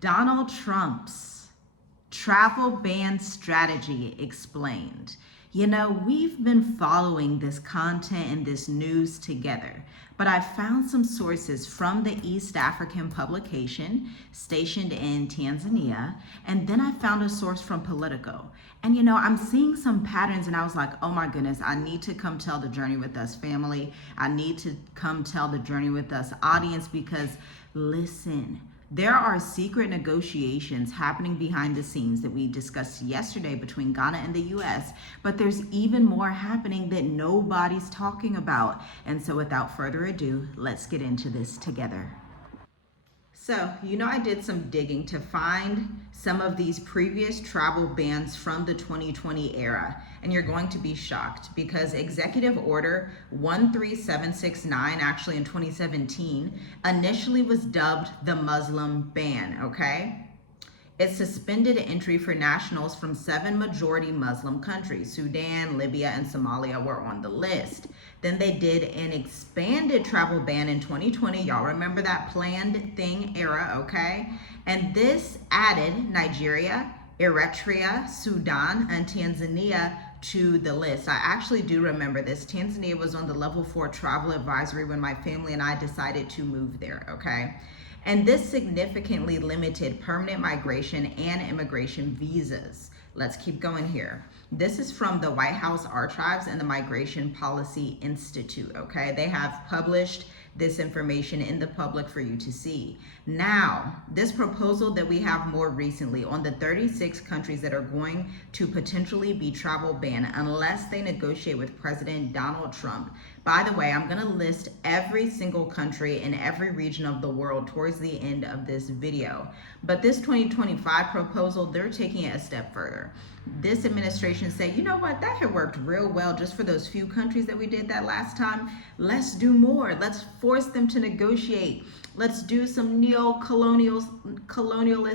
Donald Trump's travel ban strategy explained. You know, we've been following this content and this news together, but I found some sources from the East African publication stationed in Tanzania, and then I found a source from Politico. And you know, I'm seeing some patterns, and I was like, oh my goodness, I need to come tell the Journey with Us family. I need to come tell the Journey with Us audience because listen, there are secret negotiations happening behind the scenes that we discussed yesterday between Ghana and the US, but there's even more happening that nobody's talking about. And so without further ado, let's get into this together. So, you know, I did some digging to find some of these previous travel bans from the 2020 era, and you're going to be shocked because Executive Order 13769, actually in 2017, initially was dubbed the Muslim ban, okay? It suspended entry for nationals from 7 majority Muslim countries. Sudan, Libya, and Somalia were on the list. Then they did an expanded travel ban in 2020. Y'all remember that planned thing era, okay? And this added Nigeria, Eritrea, Sudan, and Tanzania to the list. I actually do remember this. Tanzania was on the level 4 travel advisory when my family and I decided to move there, okay? And this significantly limited permanent migration and immigration visas. Let's keep going here. This is from the White House Archives and the Migration Policy Institute, okay? They have published this information in the public for you to see. Now, this proposal that we have more recently on the 36 countries that are going to potentially be travel banned unless they negotiate with President Donald Trump. By the way, I'm gonna list every single country in every region of the world towards the end of this video. But this 2025 proposal, they're taking it a step further. This administration said, you know what, that had worked real well just for those few countries that we did that last time. Let's do more. Let's force them to negotiate. Let's do some colonialist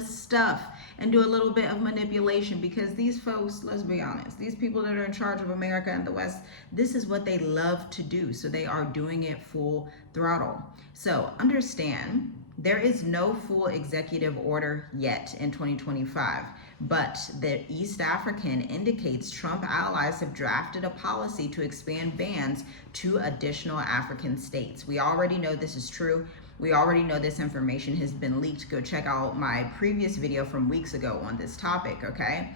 stuff and do a little bit of manipulation because these folks, let's be honest, these people that are in charge of America and the West, this is what they love to do. So they are doing it full throttle. So understand, there is no full executive order yet in 2025, but the East African indicates Trump allies have drafted a policy to expand bans to additional African states. We already know this is true. We already know this information has been leaked. Go check out my previous video from weeks ago on this topic, okay?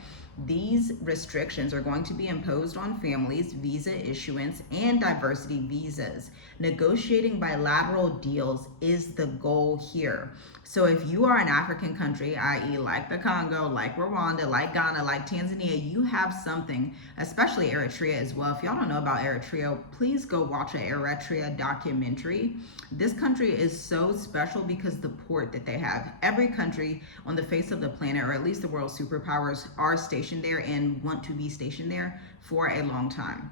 These restrictions are going to be imposed on families, visa issuance, and diversity visas. Negotiating bilateral deals is the goal here. So if you are an African country, i.e. like the Congo, like Rwanda, like Ghana, like Tanzania, you have something, especially Eritrea as well. If y'all don't know about Eritrea, please go watch an Eritrea documentary. This country is so special because the port that they have. Every country on the face of the planet, or at least the world superpowers, are stationed there and want to be stationed there for a long time.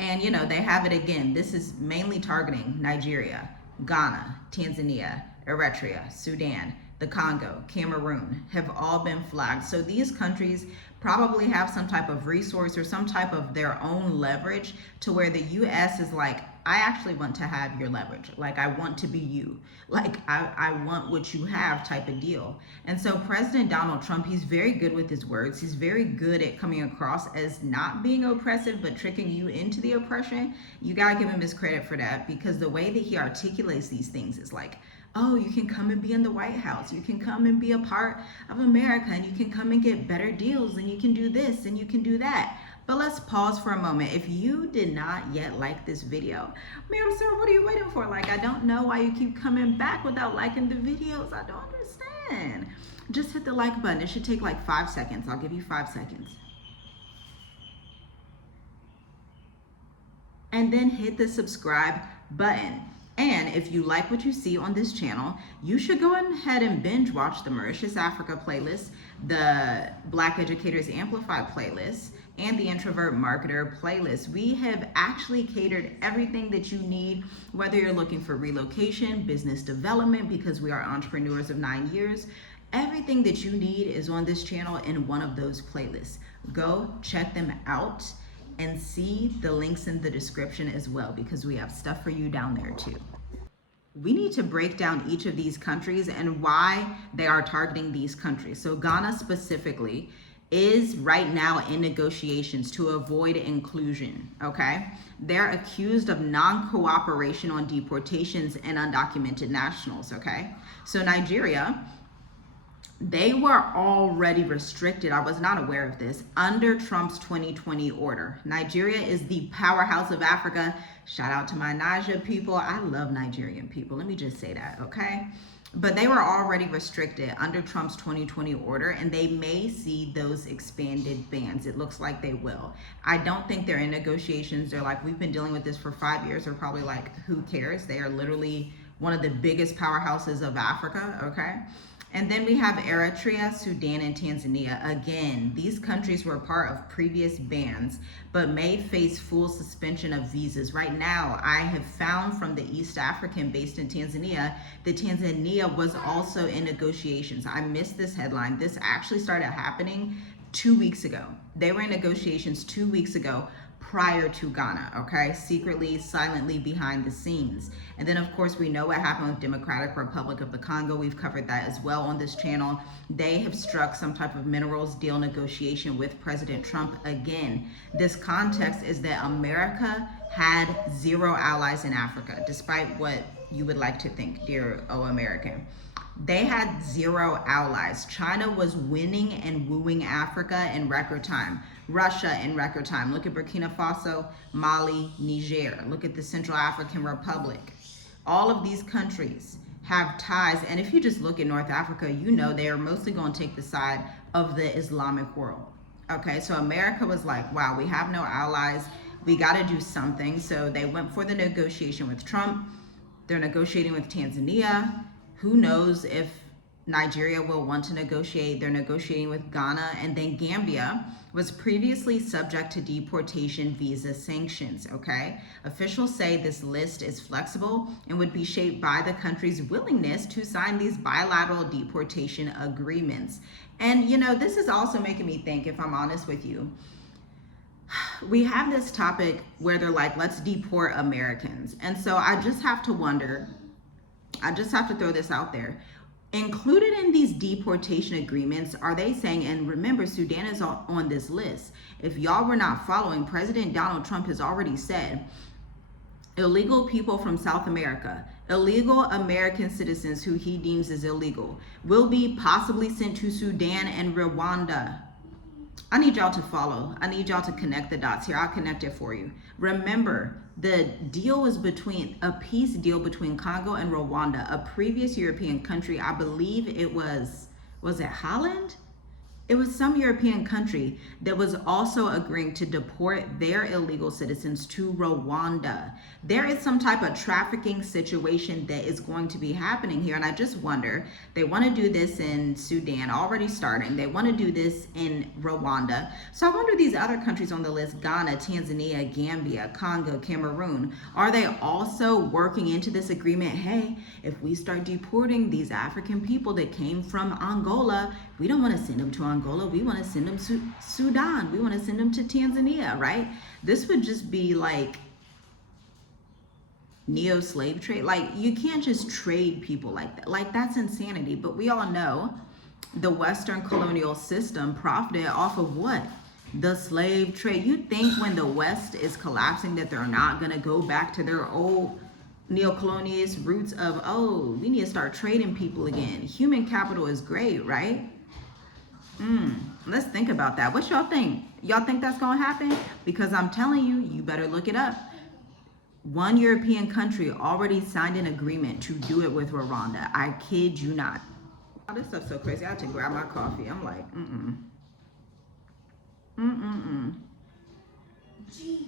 And you know, they have it again. This is mainly targeting Nigeria, Ghana, Tanzania, Eritrea, Sudan, the Congo, Cameroon have all been flagged. So these countries probably have some type of resource or some type of their own leverage to where the US is like, I actually want to have your leverage. Like, I want to be you. Like, I want what you have type of deal. And so President Donald Trump, he's very good with his words. He's very good at coming across as not being oppressive, but tricking you into the oppression. You gotta give him his credit for that because the way that he articulates these things is like, oh, you can come and be in the White House. You can come and be a part of America and you can come and get better deals and you can do this and you can do that. But let's pause for a moment. If you did not yet like this video, ma'am, sir, what are you waiting for? Like, I don't know why you keep coming back without liking the videos. I don't understand. Just hit the like button. It should take like 5 seconds. I'll give you 5 seconds. And then hit the subscribe button. And if you like what you see on this channel, you should go ahead and binge watch the Mauritius Africa playlist, the Black Educators Amplify playlist, and the Introvert Marketer playlist. We have actually catered everything that you need, whether you're looking for relocation, business development, because we are entrepreneurs of 9 years. Everything that you need is on this channel in one of those playlists. Go check them out and see the links in the description as well, because we have stuff for you down there too. we need to break down each of these countries and why they are targeting these countries. So Ghana specifically is right now in negotiations to avoid inclusion, okay? They're accused of non-cooperation on deportations and undocumented nationals, okay? So Nigeria, they were already restricted. I was not aware of this under Trump's 2020 order. Nigeria is the powerhouse of Africa. Shout out to my Niger people. I love Nigerian people. Let me just say that, okay? But they were already restricted under Trump's 2020 order, and they may see those expanded bans. It looks like they will. I don't think they're in negotiations. They're like, we've been dealing with this for 5 years. They're probably like, who cares? They are literally one of the biggest powerhouses of Africa, okay? And then we have Eritrea, Sudan, and Tanzania. Again, these countries were part of previous bans, but may face full suspension of visas. Right now, I have found from the East African based in Tanzania that Tanzania was also in negotiations. I missed this headline. This actually started happening 2 weeks ago. They were in negotiations 2 weeks ago prior to Ghana, okay? Secretly, silently behind the scenes. And then of course we know what happened with Democratic Republic of the Congo. We've covered that as well on this channel. They have struck some type of minerals deal negotiation with President Trump again. This context is that America had 0 allies in Africa, despite what you would like to think, dear American. They had 0 allies. China was winning and wooing Africa in record time. Russia in record time. Look at Burkina Faso, Mali, Niger. Look at the Central African Republic. All of these countries have ties. And if you just look at North Africa, you know they are mostly going to take the side of the Islamic world. Okay, so America was like, wow, we have no allies. We got to do something. So they went for the negotiation with Trump. They're negotiating with Tanzania. Who knows if Nigeria will want to negotiate. They're negotiating with Ghana. And then Gambia was previously subject to deportation visa sanctions, okay? Officials say this list is flexible and would be shaped by the country's willingness to sign these bilateral deportation agreements. And, you know, this is also making me think, if I'm honest with you, we have this topic where they're like, let's deport Americans. And so I just have to wonder, I just have to throw this out there. Included in these deportation agreements, are they saying, and remember, Sudan is on this list. If y'all were not following, President Donald Trump has already said, illegal people from South America, illegal American citizens who he deems as illegal, will be possibly sent to Sudan and Rwanda. I need y'all to follow. I need y'all to connect the dots here. I'll connect it for you. Remember, the deal was between a peace deal between Congo and Rwanda, a previous European country. I believe it was it Holland? It was some European country that was also agreeing to deport their illegal citizens to Rwanda. There is some type of trafficking situation that is going to be happening here. And I just wonder, they want to do this in Sudan, already starting. They want to do this in Rwanda. So I wonder these other countries on the list, Ghana, Tanzania, Gambia, Congo, Cameroon, are they also working into this agreement? Hey, if we start deporting these African people that came from Angola, we don't want to send them to Angola. We want to send them to Sudan. We want to send them to Tanzania, right? This would just be like neo-slave trade. Like, you can't just trade people like that. Like, that's insanity. But we all know the Western colonial system profited off of what? The slave trade. You think when the West is collapsing that they're not going to go back to their old neo-colonialist roots of, oh, we need to start trading people again. Human capital is great, right? Let's think about that. What y'all think? Y'all think that's going to happen? Because I'm telling you, you better look it up. One European country already signed an agreement to do it with Rwanda. I kid you not. Oh, this stuff's so crazy. I had to grab my coffee. I'm like, Jeez.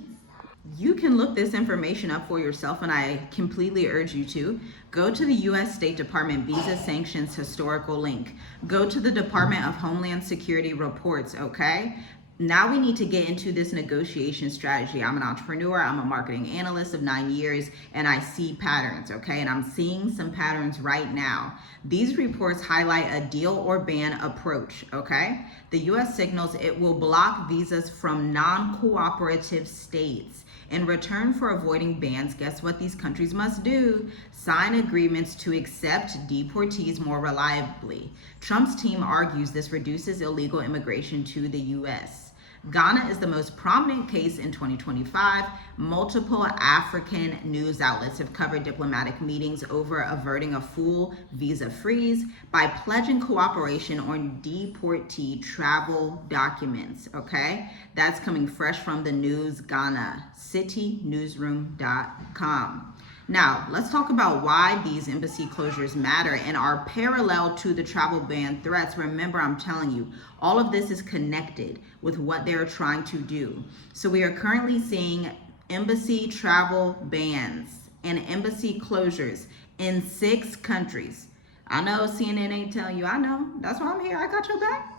You can look this information up for yourself, and I completely urge you to. Go to the U.S. State Department Visa Sanctions historical link. Go to the Department of Homeland Security reports, okay? Now we need to get into this negotiation strategy. I'm an entrepreneur, I'm a marketing analyst of 9 years, and I see patterns, okay? And I'm seeing some patterns right now. These reports highlight a deal or ban approach, okay? The US signals it will block visas from non-cooperative states. In return for avoiding bans, guess what these countries must do? Sign agreements to accept deportees more reliably. Trump's team argues this reduces illegal immigration to the US. Ghana is the most prominent case in 2025. Multiple African news outlets have covered diplomatic meetings over averting a full visa freeze by pledging cooperation on deportee travel documents, okay? That's coming fresh from the News Ghana, citynewsroom.com. Now, let's talk about why these embassy closures matter and are parallel to the travel ban threats. Remember, I'm telling you, all of this is connected with what they're trying to do. So we are currently seeing embassy travel bans and embassy closures in 6 countries. I know CNN ain't telling you, I know. That's why I'm here. I got your back.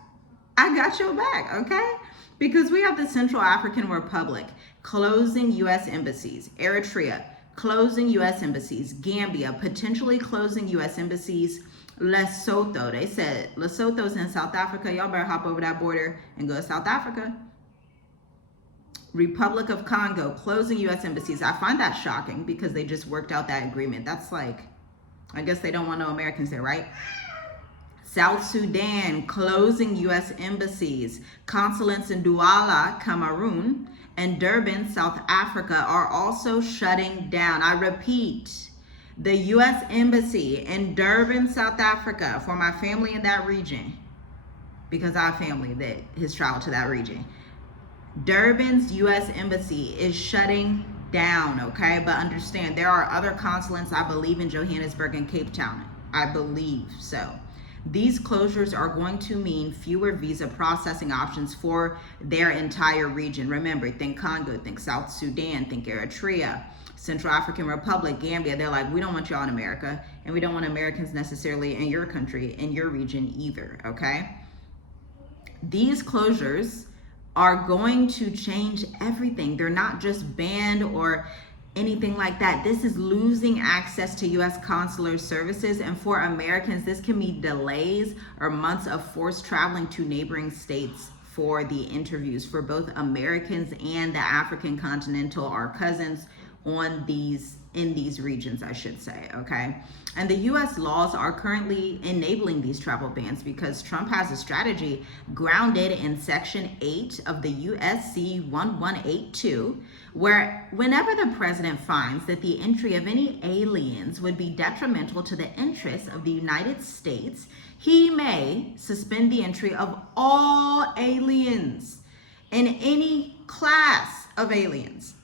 I got your back, okay? Because we have the Central African Republic closing U.S. embassies, Eritrea closing U.S. embassies, Gambia potentially closing U.S. embassies, Lesotho. They said Lesotho's in South Africa. Y'all better hop over that border and go to South Africa. Republic of Congo closing U.S. embassies. I find that shocking because they just worked out that agreement. That's like, I guess they don't want no Americans there, right? South Sudan closing U.S. embassies. Consulates in Douala, Cameroon, and Durban, South Africa are also shutting down. I repeat, the U.S. Embassy in Durban, South Africa, for my family in that region, because I have family that has traveled to that region. Durban's U.S. Embassy is shutting down, okay? But understand, there are other consulates, I believe, in Johannesburg and Cape Town. I believe so. These closures are going to mean fewer visa processing options for their entire region. Remember, think Congo, think South Sudan, think Eritrea, Central African Republic, Gambia. They're like, we don't want y'all in America, and we don't want Americans necessarily in your country, in your region either, okay? These closures are going to change everything. They're not just banned or anything like that. This is losing access to U.S. consular services, and for Americans, this can mean delays or months of forced traveling to neighboring states for the interviews for both Americans and the African continental, our cousins in these regions, I should say, okay? And the U.S. laws are currently enabling these travel bans because Trump has a strategy grounded in Section 8 of the USC 1182, where whenever the president finds that the entry of any aliens would be detrimental to the interests of the United States, he may suspend the entry of all aliens in any class of aliens.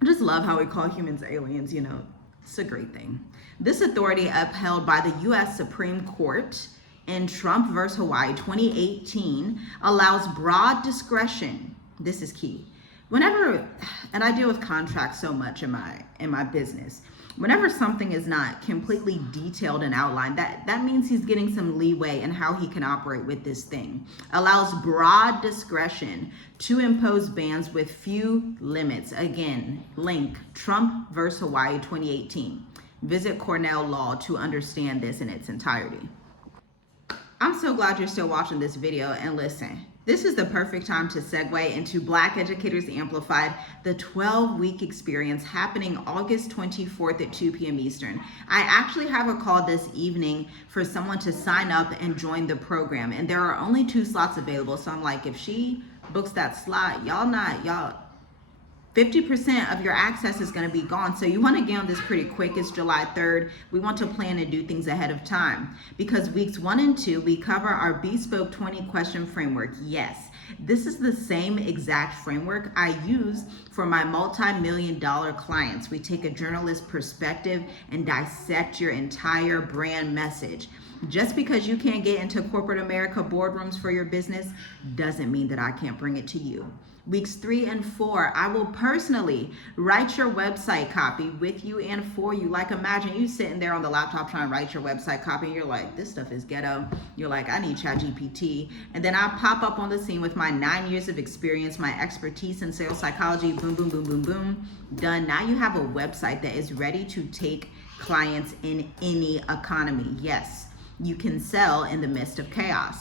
I just love how we call humans aliens, you know, it's a great thing. This authority, upheld by the U.S. Supreme Court in Trump versus Hawaii 2018, allows broad discretion. This is key. Whenever, and I deal with contracts so much in my business, whenever something is not completely detailed and outlined, that means he's getting some leeway in how he can operate with this thing. Allows broad discretion to impose bans with few limits. Again, link Trump versus Hawaii 2018. Visit Cornell Law to understand this in its entirety. I'm so glad you're still watching this video, and listen. This is the perfect time to segue into Black Educators Amplified, the 12-week experience happening August 24th at 2 p.m. Eastern. I actually have a call this evening for someone to sign up and join the program, and there are only 2 slots available. So I'm like, if she books that slot, y'all 50% of your access is going to be gone. So you want to get on this pretty quick. It's July 3rd. We want to plan and do things ahead of time because weeks 1 and 2, we cover our bespoke 20-question framework. Yes, this is the same exact framework I use for my multi-million-dollar clients. We take a journalist perspective and dissect your entire brand message. Just because you can't get into corporate America boardrooms for your business doesn't mean that I can't bring it to you. Weeks 3 and 4, I will personally write your website copy with you and for you. Like, imagine you sitting there on the laptop trying to write your website copy and you're like, this stuff is ghetto. You're like, I need ChatGPT. And then I pop up on the scene with my 9 years of experience, my expertise in sales psychology, boom, boom, boom, boom, boom, done. Now you have a website that is ready to take clients in any economy. Yes, you can sell in the midst of chaos.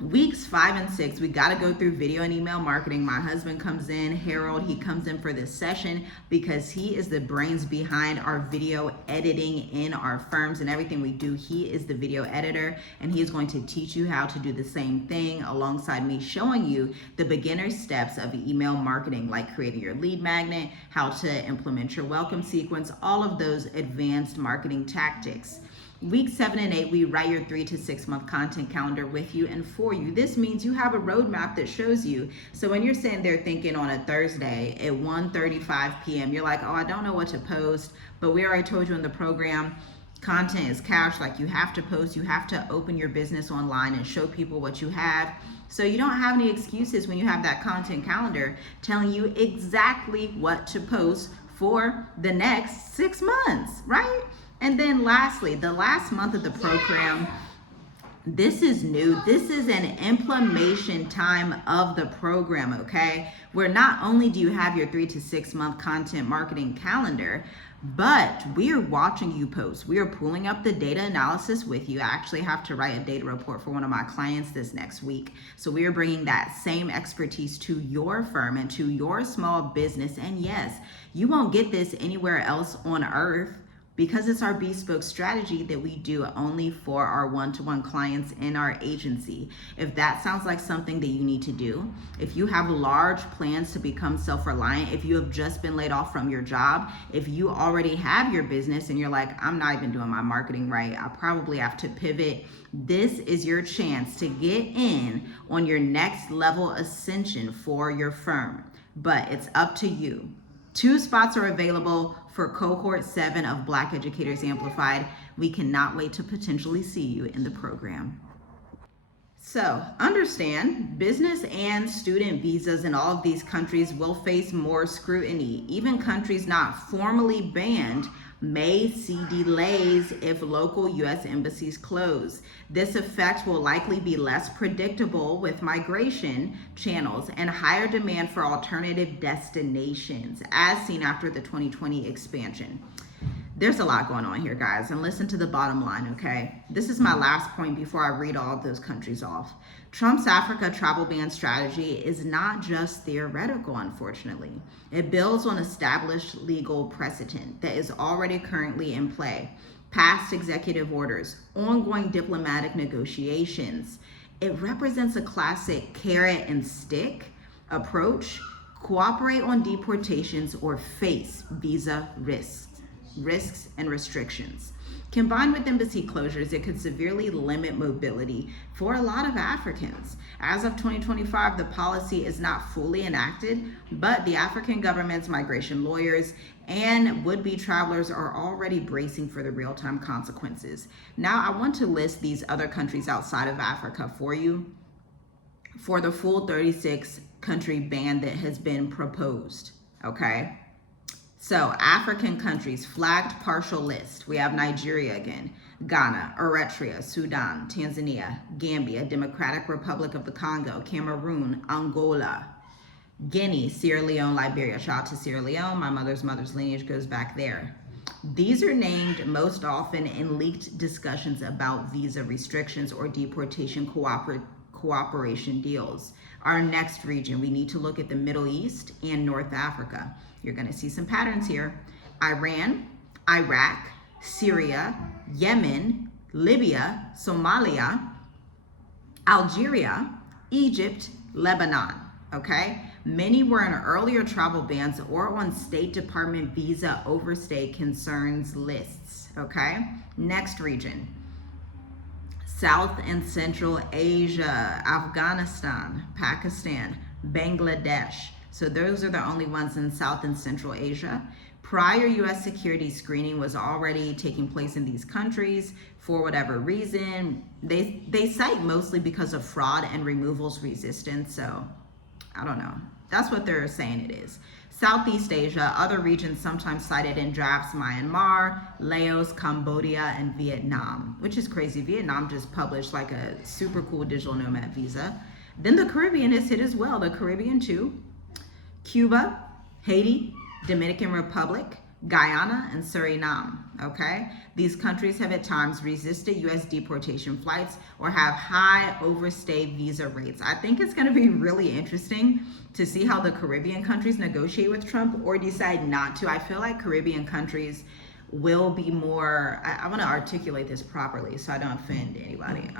Weeks 5 and 6, we got to go through video and email marketing. My husband comes in, Harold, he comes in for this session because he is the brains behind our video editing in our firms and everything we do. He is the video editor, and he is going to teach you how to do the same thing alongside me, showing you the beginner steps of email marketing, like creating your lead magnet, how to implement your welcome sequence, all of those advanced marketing tactics. Week 7 and 8, we write your 3 to 6 month content calendar with you and for you. This means you have a roadmap that shows you. So when you're sitting there thinking on a Thursday at 1:35 p.m., you're like, oh, I don't know what to post. But we already told you in the program, content is cash. Like, you have to post, you have to open your business online and show people what you have. So you don't have any excuses when you have that content calendar telling you exactly what to post for the next 6 months, right? And then lastly, the last month of the program, this is new. This is an implementation time of the program, okay? Where not only do you have your 3 to 6 month content marketing calendar, but we are watching you post. We are pulling up the data analysis with you. I actually have to write a data report for one of my clients this next week. So we are bringing that same expertise to your firm and to your small business. And yes, you won't get this anywhere else on earth, because it's our bespoke strategy that we do only for our one-to-one clients in our agency. If that sounds like something that you need to do, if you have large plans to become self-reliant, if you have just been laid off from your job, if you already have your business and you're like, I'm not even doing my marketing right, I probably have to pivot, this is your chance to get in on your next level ascension for your firm. But it's up to you. 2 spots are available for cohort 7 of Black Educators Amplified. We cannot wait to potentially see you in the program. So understand, business and student visas in all of these countries will face more scrutiny. Even countries not formally banned may see delays if local U.S. embassies close. This effect will likely be less predictable with migration channels and higher demand for alternative destinations, as seen after the 2020 expansion. There's a lot going on here, guys, and listen to the bottom line, okay? This is my last point before I read all of those countries off. Trump's Africa travel ban strategy is not just theoretical, unfortunately. It builds on established legal precedent that is already currently in play. Past executive orders, ongoing diplomatic negotiations. It represents a classic carrot and stick approach. Cooperate on deportations or face visa risks and restrictions. Combined with embassy closures, it could severely limit mobility for a lot of Africans. As of 2025, the policy is not fully enacted, but the African government's migration lawyers and would-be travelers are already bracing for the real-time consequences. Now, I want to list these other countries outside of Africa for you for the full 36 country ban that has been proposed, okay? So African countries, flagged partial list. We have Nigeria again, Ghana, Eritrea, Sudan, Tanzania, Gambia, Democratic Republic of the Congo, Cameroon, Angola, Guinea, Sierra Leone, Liberia. Shout out to Sierra Leone. My mother's lineage goes back there. These are named most often in leaked discussions about visa restrictions or deportation cooperation deals. Our next region, we need to look at the Middle East and North Africa. You're going to see some patterns here. Iran, Iraq, Syria, Yemen, Libya, Somalia, Algeria, Egypt, Lebanon, okay? Many were in earlier travel bans or on State Department visa overstay concerns lists, okay? Next region, South and Central Asia, Afghanistan, Pakistan, Bangladesh. So those are the only ones in South and Central Asia. Prior U.S. security screening was already taking place in these countries for whatever reason. They cite mostly because of fraud and removals resistance. So I don't know. That's what they're saying it is. Southeast Asia, other regions sometimes cited in drafts: Myanmar, Laos, Cambodia, and Vietnam, which is crazy. Vietnam just published like a super cool digital nomad visa. Then the Caribbean is hit as well. The Caribbean too. Cuba, Haiti, Dominican Republic, Guyana, and Suriname, okay? These countries have at times resisted U.S. deportation flights or have high overstay visa rates. I think it's gonna be really interesting to see how the Caribbean countries negotiate with Trump or decide not to. I feel like Caribbean countries will be more, I wanna articulate this properly so I don't offend anybody.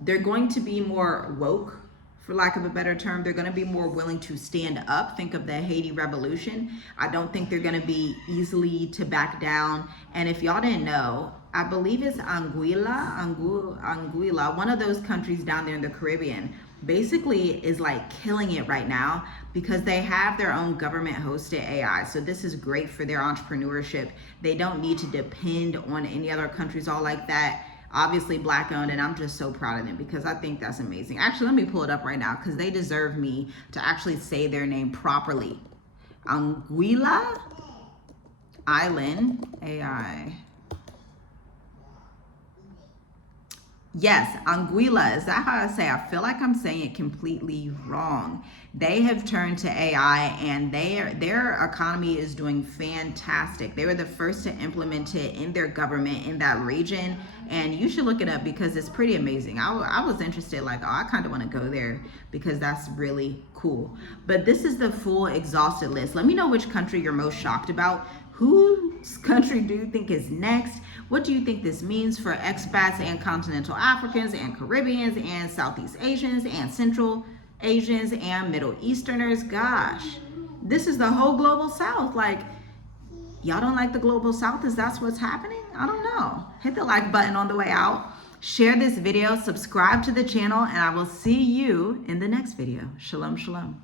They're going to be more woke, for lack of a better term. They're going to be more willing to stand up. Think of the Haiti revolution. I don't think they're going to be easily to back down. And if y'all didn't know, I believe it's Anguilla, one of those countries down there in the Caribbean, basically is like killing it right now because they have their own government hosted AI. So this is great for their entrepreneurship. They don't need to depend on any other countries all like that. Obviously Black owned, and I'm just so proud of them because I think that's amazing. Actually, let me pull it up right now because they deserve me to actually say their name properly. Anguilla Island AI. Yes, Anguilla, is that how I say? I feel like I'm saying it completely wrong. They have turned to AI and their economy is doing fantastic. They were the first to implement it in their government in that region. And you should look it up because it's pretty amazing. I was interested, like, oh, I kind of want to go there because that's really cool. But this is the full exhausted list. Let me know which country you're most shocked about. Whose country do you think is next? What do you think this means for expats and continental Africans and Caribbeans and Southeast Asians and Central Asians and Middle Easterners? Gosh, this is the whole global South. Like, y'all don't like the global South? Is that what's happening? I don't know. Hit the like button on the way out. Share this video, subscribe to the channel, and I will see you in the next video. Shalom, shalom.